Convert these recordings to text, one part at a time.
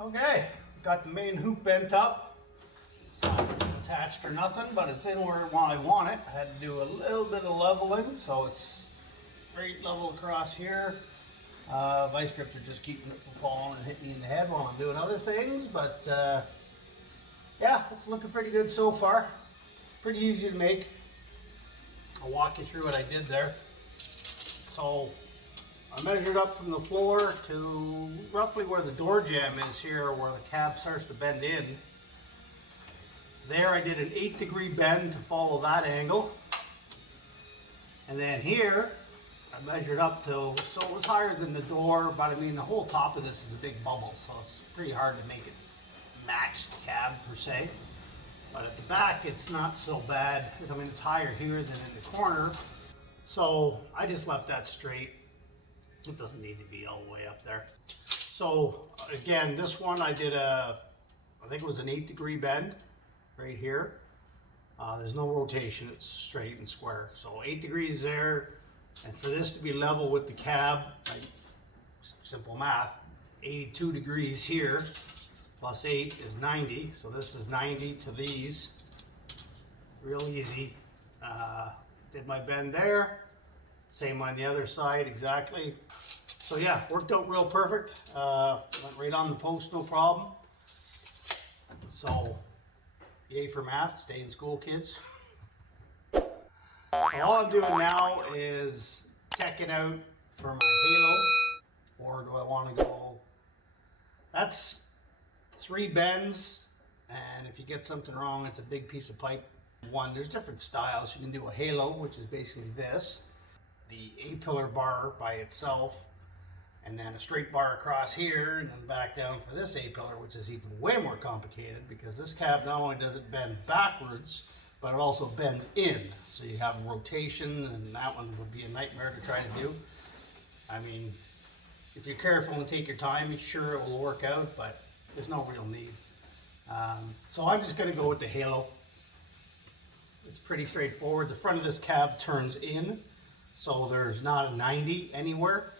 Okay, got the main hoop bent up. It's not attached or nothing, but it's in where I want it. I had to do a little bit of leveling, so it's straight level across here. Vice grips are just keeping it from falling and hitting me in the head while I'm doing other things, but yeah, it's looking pretty good so far. Pretty easy to make. I'll walk you through what I did there. So I measured up from the floor to roughly where the door jamb is here, where the cab starts to bend in. There I did an 8-degree bend to follow that angle. And then here, I measured up to, so it was higher than the door, but I mean the whole top of this is a big bubble, so it's pretty hard to make it match the cab per se. But at the back it's not so bad. I mean it's higher here than in the corner. So I just left that straight. It doesn't need to be all the way up there. So again, this one I did I think it was an 8-degree bend right here. There's no rotation, it's straight and square. So 8 degrees there, and for this to be level with the cab, like, simple math, 82 degrees here, plus 8 is 90. So this is 90 to these. Real easy. Did my bend there. Same on the other side, exactly. So yeah, worked out real perfect. Went right on the post, no problem. So, yay for math, stay in school, kids. So all I'm doing now is checking out for my halo, or do I want to go, that's 3 bends, and if you get something wrong, it's a big piece of pipe. There's different styles. You can do a halo, which is basically this, the A-pillar bar by itself, and then a straight bar across here, and then back down for this A-pillar, which is even way more complicated because this cab not only does it bend backwards, but it also bends in. So you have rotation, and that one would be a nightmare to try to do. I mean, if you're careful and take your time, sure it will work out, but there's no real need. So I'm just going to go with the halo. It's pretty straightforward. The front of this cab turns in, so there's not a 90 anywhere.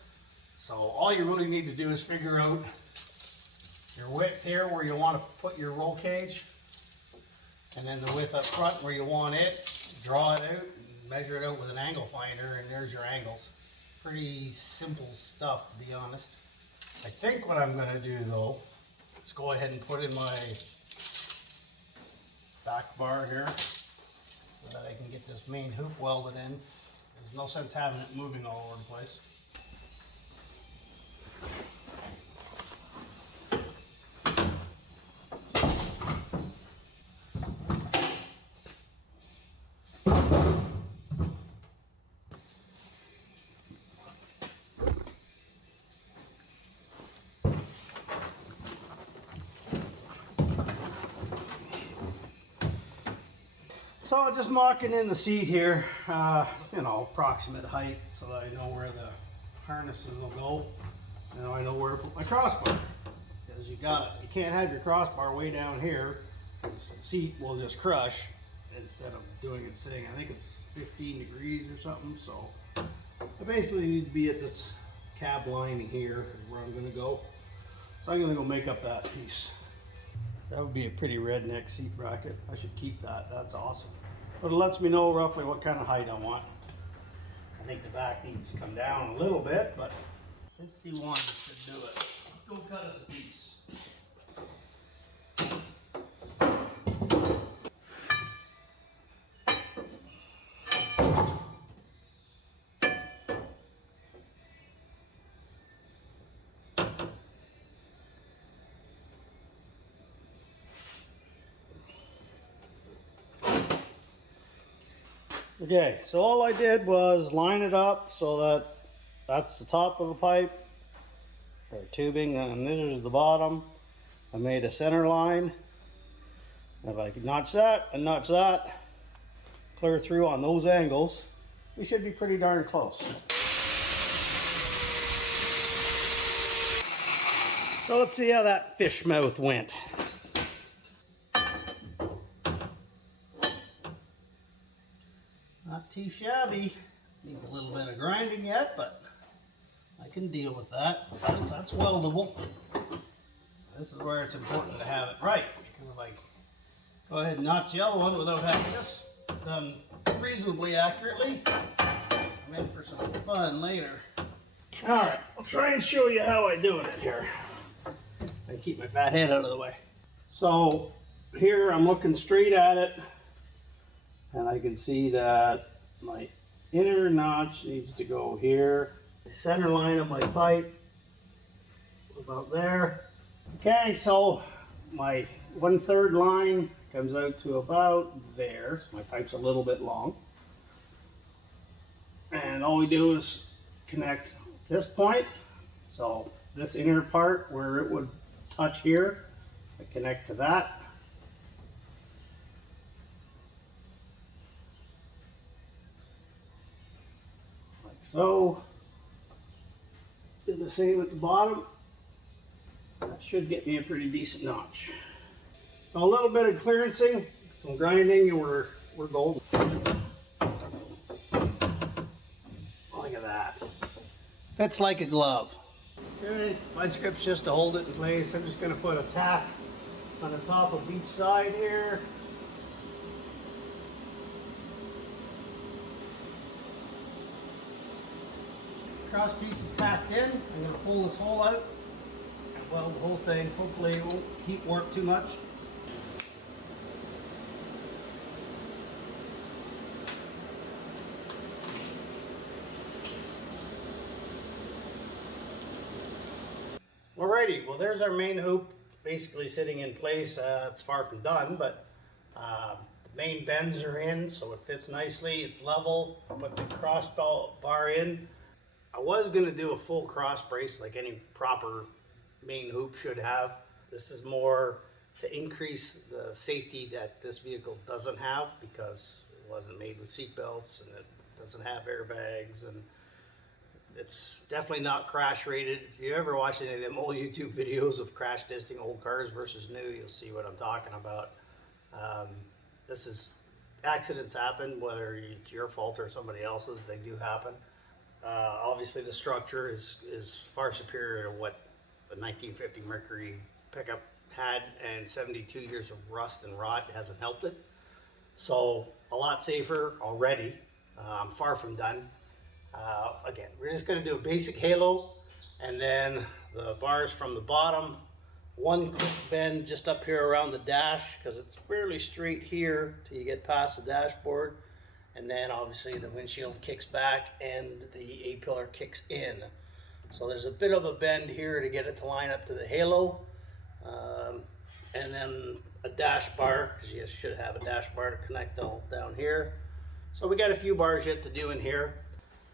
So all you really need to do is figure out your width here where you want to put your roll cage, and then the width up front where you want it. Draw it out and measure it out with an angle finder, and there's your angles. Pretty simple stuff, to be honest. I think what I'm going to do though, let's go ahead and put in my back bar here so that I can get this main hoop welded in. There's no sense having it moving all over the place. So just marking in the seat here, you know, approximate height so that I know where the harnesses will go. Now I know where to put my crossbar. Because you can't have your crossbar way down here, because the seat will just crush instead of doing it sitting. I think it's 15 degrees or something. So I basically need to be at this cab lining here is where I'm going to go. So I'm going to go make up that piece. That would be a pretty redneck seat bracket. I should keep that. That's awesome. But it lets me know roughly what kind of height I want. I think the back needs to come down a little bit, but 51 should do it. Let's go cut us a piece. Okay, so all I did was line it up so that that's the top of the pipe, or tubing, and this is the bottom. I made a center line. If I can notch that and notch that, clear through on those angles, we should be pretty darn close. So let's see how that fish mouth went. Not too shabby. Needs a little bit of grinding yet, but I can deal with that. That's weldable. this is where it's important to have it right, because if I go ahead and notch the other one without having this done reasonably accurately, I'm in for some fun later. Alright, I'll try and show you how I do it here. I keep my fat head out of the way. So here I'm looking straight at it, and I can see that my inner notch needs to go here. The center line of my pipe about there. Okay, so my 1/3 line comes out to about there. So my pipe's a little bit long. And all we do is connect this point. So this inner part where it would touch here, I connect to that. Like so. Do the same at the bottom. That should get me a pretty decent notch. So a little bit of clearancing, some grinding, and we're golden. Look at that. Fits like a glove. Okay, my script's just to hold it in place. I'm just going to put a tack on the top of each side here. Cross piece is tacked in. I'm going to pull this hole out and weld the whole thing. Hopefully it won't heat warp too much. Alrighty, well there's our main hoop basically sitting in place. It's far from done, but the main bends are in, so it fits nicely. It's level. I put the cross bar in. I was going to do a full cross brace like any proper main hoop should have. This is more to increase the safety that this vehicle doesn't have, because it wasn't made with seat belts and it doesn't have airbags, and it's definitely not crash rated. If you ever watch any of them old YouTube videos of crash testing old cars versus new, you'll see what I'm talking about. This is, accidents happen, whether it's your fault or somebody else's, they do happen. Obviously the structure is far superior to what the 1950 Mercury pickup had, and 72 years of rust and rot hasn't helped it. So a lot safer already. I'm far from done. Again, we're just going to do a basic halo, and then the bars from the bottom, one quick bend just up here around the dash, because it's fairly straight here till you get past the dashboard. And then obviously the windshield kicks back and the A-pillar kicks in. So there's a bit of a bend here to get it to line up to the halo. And then a dash bar, because you should have a dash bar to connect all down here. So we got a few bars yet to do in here.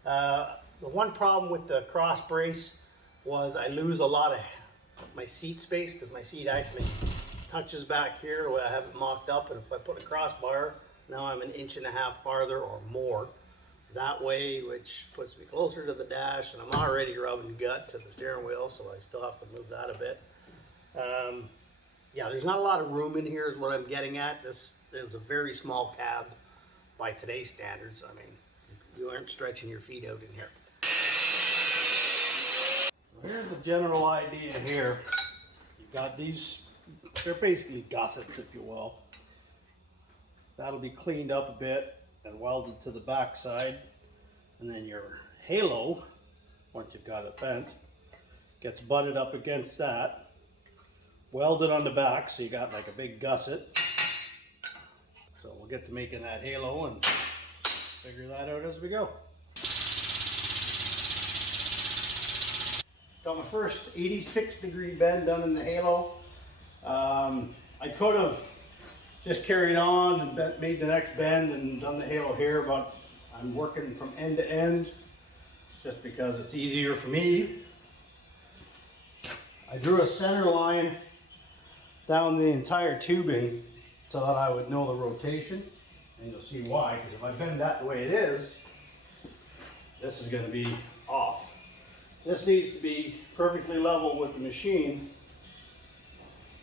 The one problem with the cross brace was I lose a lot of my seat space, because my seat actually touches back here the way I have it mocked up. And if I put a crossbar, now I'm 1.5 inches farther or more that way, which puts me closer to the dash, and I'm already rubbing gut to the steering wheel, so I still have to move that a bit. Yeah, there's not a lot of room in here is what I'm getting at. This is a very small cab by today's standards. I mean, you aren't stretching your feet out in here. So here's the general idea here. You've got these, they're basically gussets, if you will. That'll be cleaned up a bit and welded to the back side. And then your halo, once you've got it bent, gets butted up against that, welded on the back, so you got like a big gusset. So we'll get to making that halo and figure that out as we go. Got my first 86-degree bend done in the halo. I could have just carried on and made the next bend and done the halo here, but I'm working from end to end just because it's easier for me. I drew a center line down the entire tubing so that I would know the rotation, and you'll see why, because if I bend that the way it is, this is going to be off. This needs to be perfectly level with the machine.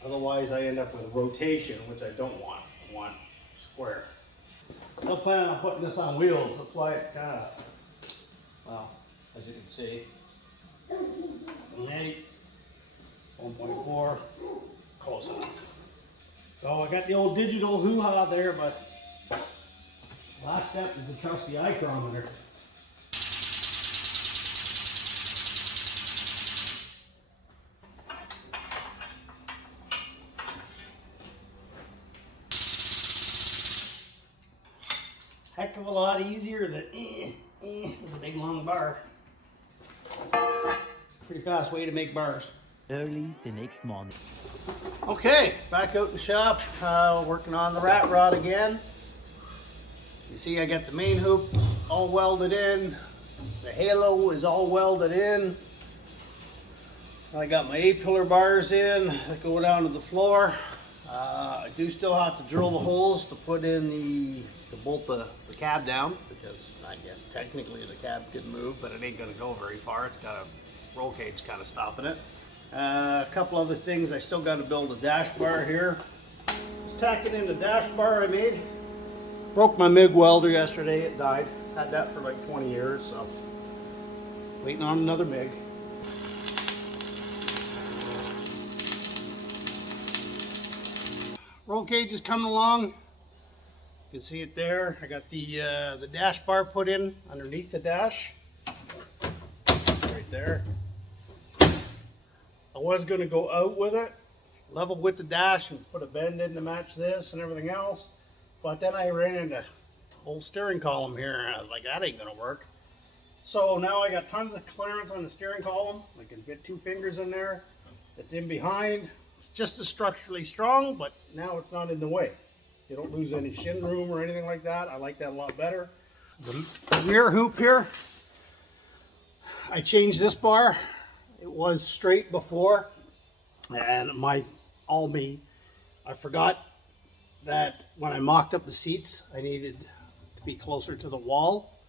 Otherwise, I end up with rotation, which I don't want. I want square. I'm not planning on putting this on wheels. That's why it's kind of, well, as you can see, 1.8, 1.4. So I got the old digital hoo-ha there, but last step is to trust the micrometer. Heck of a lot easier than with a big long bar. Pretty fast way to make bars. Early the next morning. Okay, back out in the shop, working on the rat rod again. You see I got the main hoop all welded in. The halo is all welded in. I got my A-pillar bars in that go down to the floor. I do still have to drill the holes to put in to bolt the cab down, because I guess technically the cab can move, but it ain't gonna go very far. It's got a roll cage kind of stopping it. A couple other things, I still got to build a dash bar here. Just tacking in the dash bar I made. Broke my MIG welder yesterday, it died. Had that for like 20 years, so waiting on another MIG. Roll cage is coming along. You can see it there. I got the dash bar put in underneath the dash. Right there. I was going to go out with it, level with the dash and put a bend in to match this and everything else. But then I ran into a whole steering column here and I was like, that ain't going to work. So now I got tons of clearance on the steering column. I can fit 2 fingers in there. It's in behind. It's just as structurally strong, but now it's not in the way. You don't lose any shin room or anything like that. I like that a lot better. The rear hoop here, I changed this bar. It was straight before, and I forgot that when I mocked up the seats, I needed to be closer to the wall.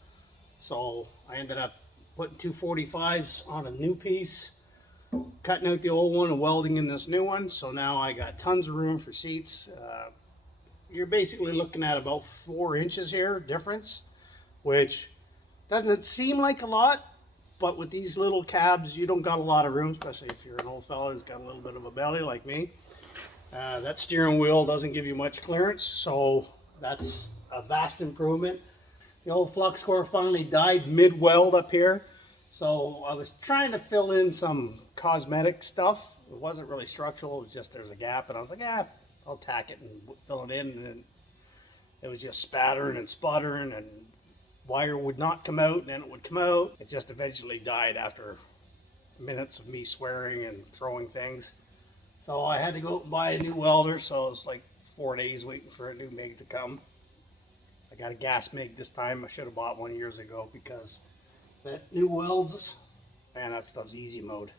So I ended up putting 245s on a new piece, cutting out the old one and welding in this new one. So now I got tons of room for seats. You're basically looking at about 4 inches here difference, which doesn't seem like a lot. But with these little cabs, you don't got a lot of room, especially if you're an old fella who's got a little bit of a belly like me. That steering wheel doesn't give you much clearance, so that's a vast improvement. The old flux core finally died mid-weld up here, so I was trying to fill in some cosmetic stuff. It wasn't really structural, it was just there's a gap, and I was like, yeah, I'll tack it and fill it in, and it was just spattering and sputtering, and wire would not come out, and then it would come out. It just eventually died after minutes of me swearing and throwing things. So I had to go buy a new welder, so it was like 4 days waiting for a new MIG to come. I got a gas MIG this time. I should have bought one years ago, because that new welds, man, that stuff's easy mode.